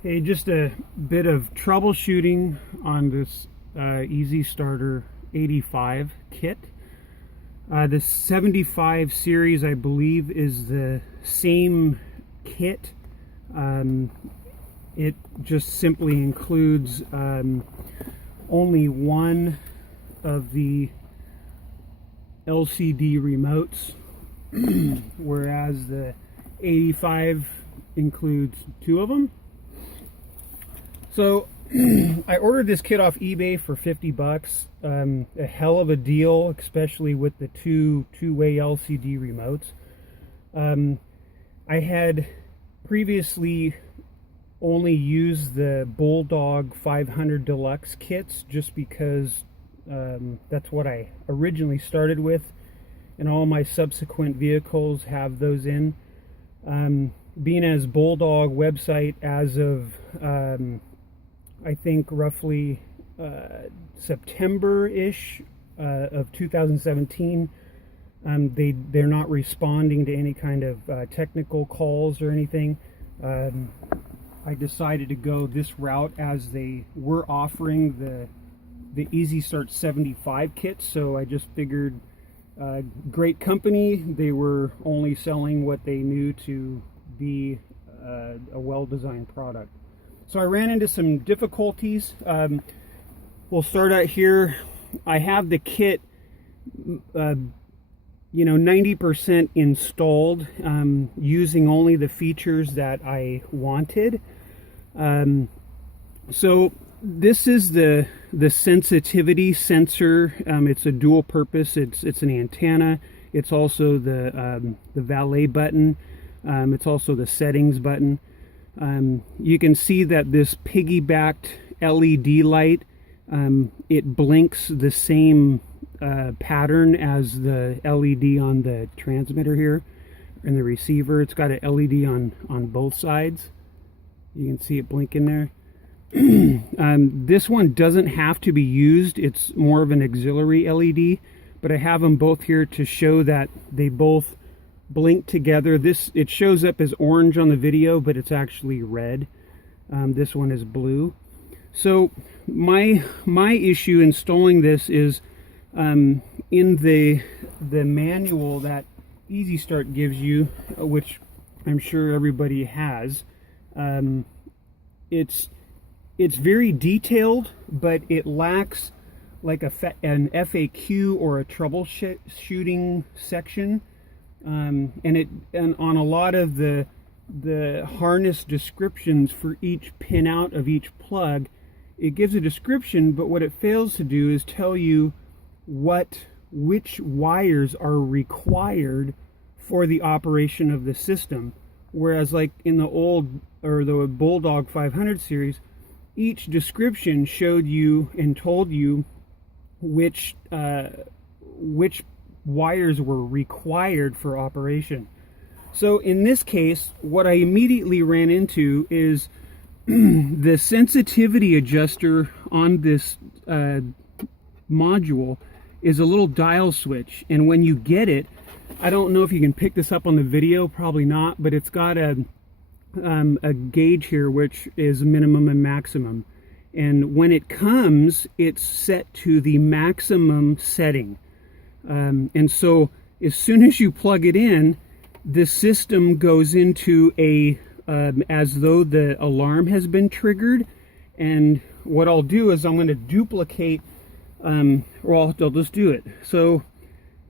Hey, just a bit of troubleshooting on this EZstarter 85 kit. The 75 series, I believe, is the same kit. It just simply includes only one of the LCD remotes, whereas the 85 includes two of them. So I ordered this kit off eBay for 50 bucks. A hell of a deal, especially with the two-way LCD remotes. I had previously only used the Bulldog 500 Deluxe kits just because that's what I originally started with, and all my subsequent vehicles have those in. Being as Bulldog website as of I think roughly September-ish of 2017, they're not responding to any kind of technical calls or anything. I decided to go this route as they were offering the EZstarter 75 kits, so I just figured great company. They were only selling what they knew to be a well-designed product. So I ran into some difficulties. We'll start out here. I have the kit, 90% installed, using only the features that I wanted. So this is the sensitivity sensor. It's a dual purpose. It's an antenna. It's also the valet button. It's also the settings button. You can see that this piggybacked LED light, it blinks the same pattern as the LED on the transmitter here and the receiver. It's got an LED on both sides. You can see it blinking there. This one doesn't have to be used. It's more of an auxiliary LED, but I have them both here to show that they both blink together. It shows up as orange on the video, but it's actually red. This one is blue. So my issue installing this is in the manual that EZstarter gives you, which I'm sure everybody has. It's very detailed, but it lacks like an FAQ or a troubleshooting section. And on a lot of the harness descriptions for each pinout of each plug, it gives a description, but what it fails to do is tell you which wires are required for the operation of the system. Whereas like in the the Bulldog 500 series, each description showed you and told you which wires were required for operation. So in this case, what I immediately ran into is the sensitivity adjuster on this module is a little dial switch, and when you get it, I don't know if you can pick this up on the video, probably not, but it's got a gauge here which is minimum and maximum, and when it comes, it's set to the maximum setting. And so as soon as you plug it in, the system goes into as though the alarm has been triggered. And what I'll do is I'm going to duplicate, I'll just do it. So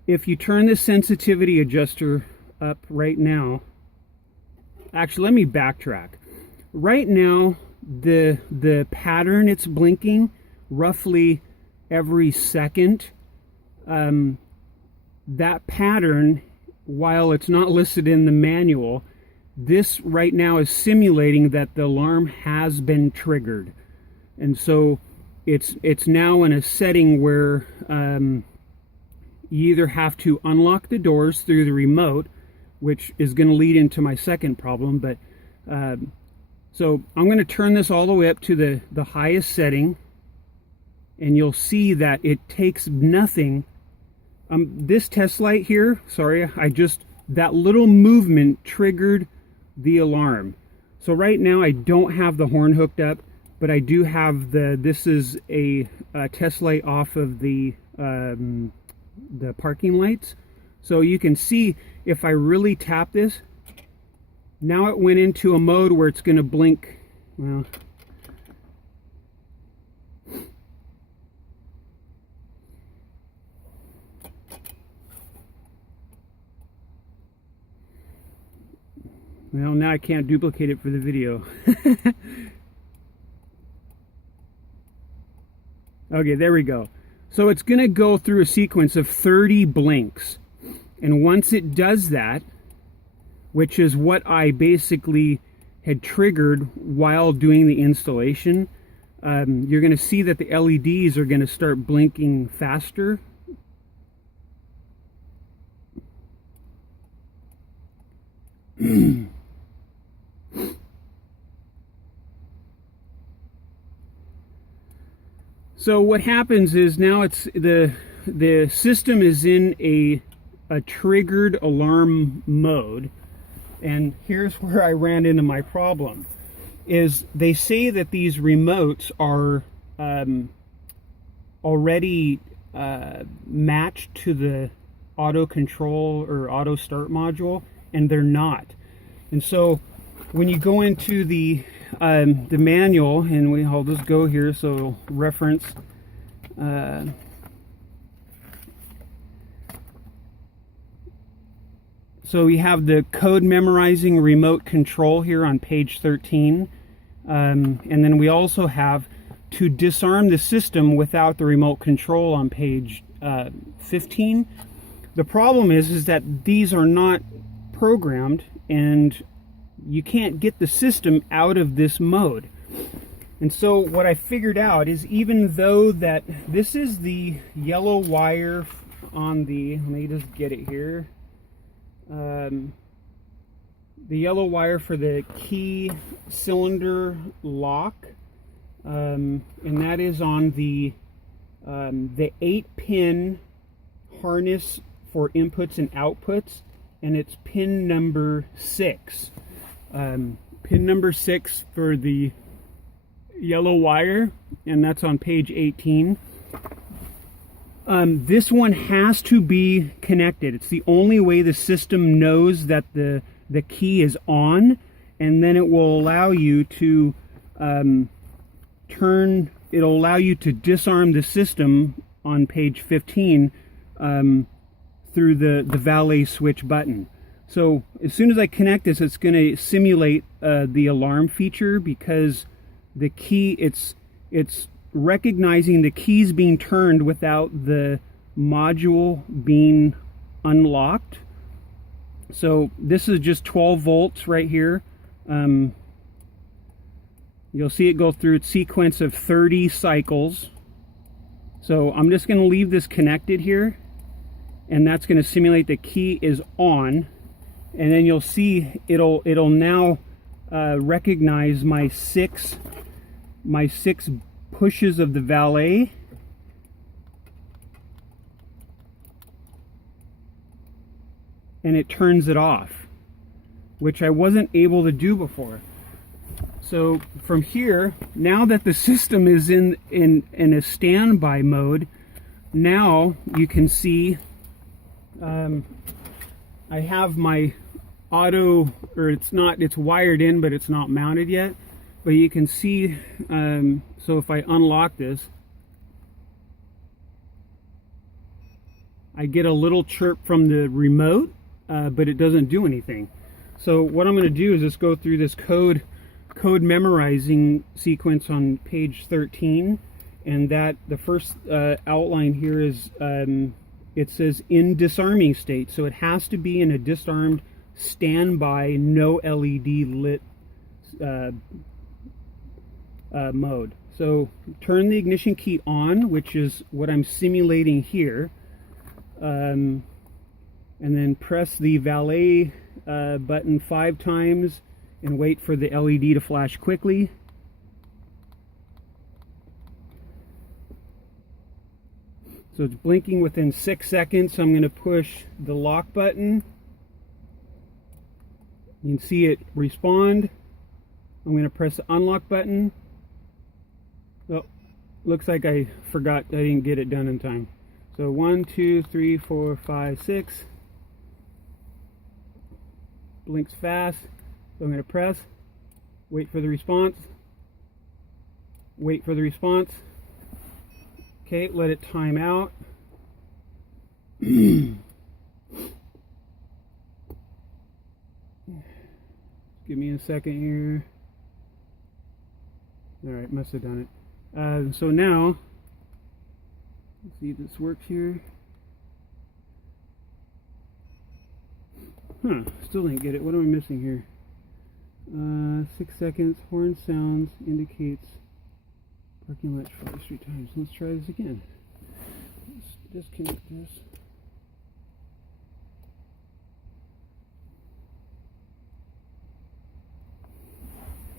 if you turn the sensitivity adjuster up right now, actually let me backtrack. Right now, the pattern it's blinking roughly every second. That pattern, while it's not listed in the manual, this right now is simulating that the alarm has been triggered. And so it's now in a setting where you either have to unlock the doors through the remote, which is going to lead into my second problem. But so I'm going to turn this all the way up to the highest setting, and you'll see that it takes nothing. This test light here, sorry, that little movement triggered the alarm. So right now I don't have the horn hooked up, but I do have this is a test light off of the parking lights. So you can see if I really tap this, now it went into a mode where it's going to blink. Well, now I can't duplicate it for the video. Okay, there we go. So it's going to go through a sequence of 30 blinks. And once it does that, which is what I basically had triggered while doing the installation, you're going to see that the LEDs are going to start blinking faster. So what happens is now it's the system is in a triggered alarm mode, and here's where I ran into my problem. Is they say that these remotes are already matched to the auto control or auto start module, and they're not. And so when you go into the manual, and I'll just go here, so reference so we have the code memorizing remote control here on page 13, and then we also have to disarm the system without the remote control on page 15. The problem is that these are not programmed, and you can't get the system out of this mode. And so what I figured out is, even though that this is the yellow wire on the, let me just get it here, the yellow wire for the key cylinder lock, and that is on the 8-pin harness for inputs and outputs, and it's pin number 6. Pin number 6 for the yellow wire, and that's on page 18. This one has to be connected. It's the only way the system knows that the key is on, and then it will allow you to it'll allow you to disarm the system on page 15 through the valet switch button. So as soon as I connect this, it's going to simulate the alarm feature, because the key, it's recognizing the keys being turned without the module being unlocked. So this is just 12 volts right here. You'll see it go through its sequence of 30 cycles. So I'm just going to leave this connected here, and that's going to simulate the key is on. And then you'll see it'll now recognize my six pushes of the valet, and it turns it off, which I wasn't able to do before. So from here, now that the system is in a standby mode, now you can see I have my auto, or it's wired in, but it's not mounted yet. But you can see, so if I unlock this, I get a little chirp from the remote, but it doesn't do anything. So what I'm going to do is just go through this code memorizing sequence on page 13, and that the first outline here is it says in disarming state, so it has to be in a disarmed standby, no LED lit mode. So turn the ignition key on, which is what I'm simulating here, and then press the valet button 5 times and wait for the LED to flash quickly. So it's blinking within 6 seconds. So I'm going to push the lock button. You can see it respond. I'm going to press the unlock button. Oh, looks like I forgot. I didn't get it done in time. So 1, 2, 3, 4, 5, 6. Blinks fast. So I'm going to press. Wait for the response. Wait for the response. Okay, let it time out. Give me a second here. Alright, must have done it. So now, let's see if this works here. Still didn't get it. What am I missing here? 6 seconds. Horn sounds indicates parking light flash 3 times. Let's try this again. Let's disconnect this.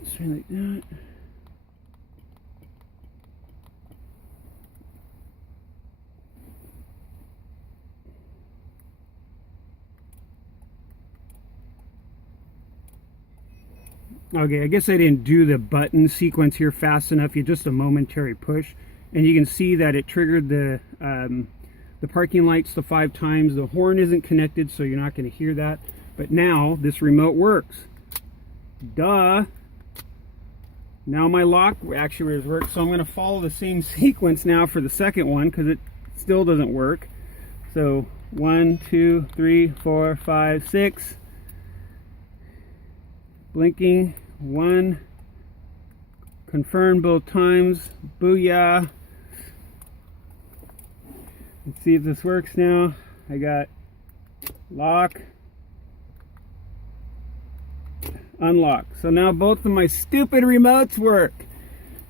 Let's try like that. Okay, I guess I didn't do the button sequence here fast enough. Just a momentary push, and you can see that it triggered the parking lights the 5 times. The horn isn't connected, so you're not going to hear that. But now this remote works. Duh! Now my lock actuators work, so I'm going to follow the same sequence now for the second one because it still doesn't work. So 1, 2, 3, 4, 5, 6. Blinking. 1. Confirm both times. Booyah. Let's see if this works now. I got lock, unlock. So now both of my stupid remotes work.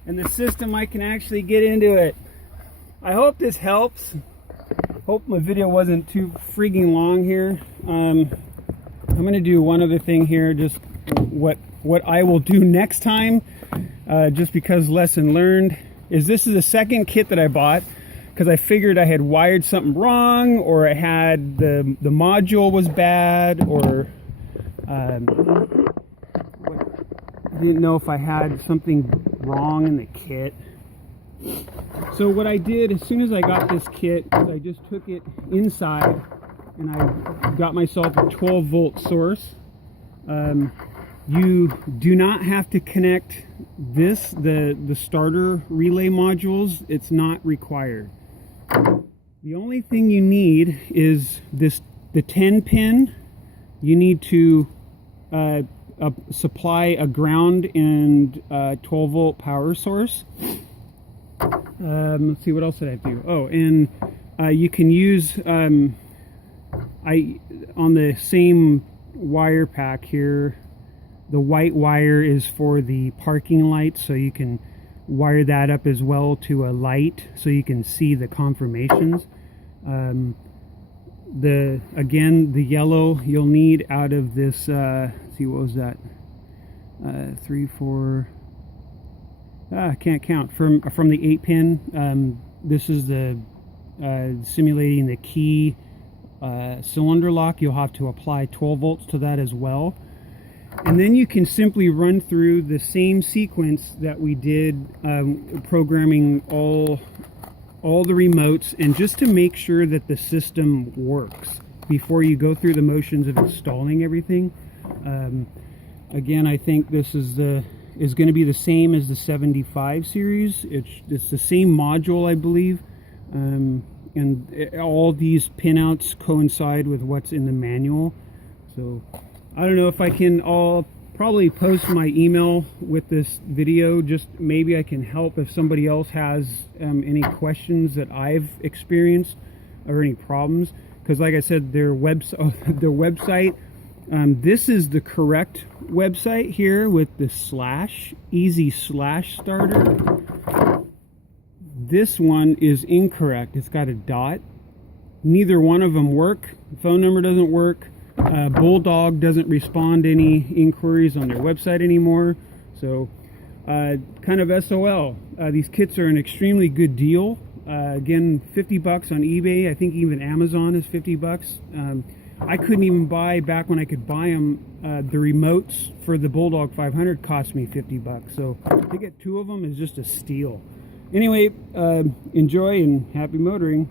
And the system, I can actually get into it. I hope this helps. Hope my video wasn't too freaking long here. I'm going to do one other thing here, just what I will do next time, just because lesson learned, is this is the second kit that I bought because I figured I had wired something wrong, or I had the module was bad, or I didn't know if I had something wrong in the kit. So what I did as soon as I got this kit is I just took it inside and I got myself a 12-volt source. You do not have to connect the starter relay modules. It's not required. The only thing you need is the 10 pin. You need to supply a ground and 12-volt power source. Let's see, what else did I do? Oh, and you can use on the same wire pack here, the white wire is for the parking light, so you can wire that up as well to a light so you can see the confirmations. Again, the yellow you'll need out of this, let's see, what was that? 3, 4, I can't count. From the 8 pin, this is the simulating the key cylinder lock. You'll have to apply 12 volts to that as well. And then you can simply run through the same sequence that we did, programming all the remotes, and just to make sure that the system works before you go through the motions of installing everything. Again, I think this is going to be the same as the 75 series. It's the same module, I believe, and all these pinouts coincide with what's in the manual. So I don't know if I'll probably post my email with this video. Just maybe I can help if somebody else has any questions that I've experienced or any problems. Because like I said, their website, this is the correct website here with the EZstarter. This one is incorrect. It's got a dot. Neither one of them work. The phone number doesn't work. Bulldog doesn't respond to any inquiries on their website anymore. So kind of SOL. These kits are an extremely good deal. Again, 50 bucks on eBay. I think even Amazon is 50 bucks. I couldn't even buy, back when I could buy them, the remotes for the Bulldog 500 cost me $50, so to get 2 of them is just a steal. Anyway, enjoy and happy motoring.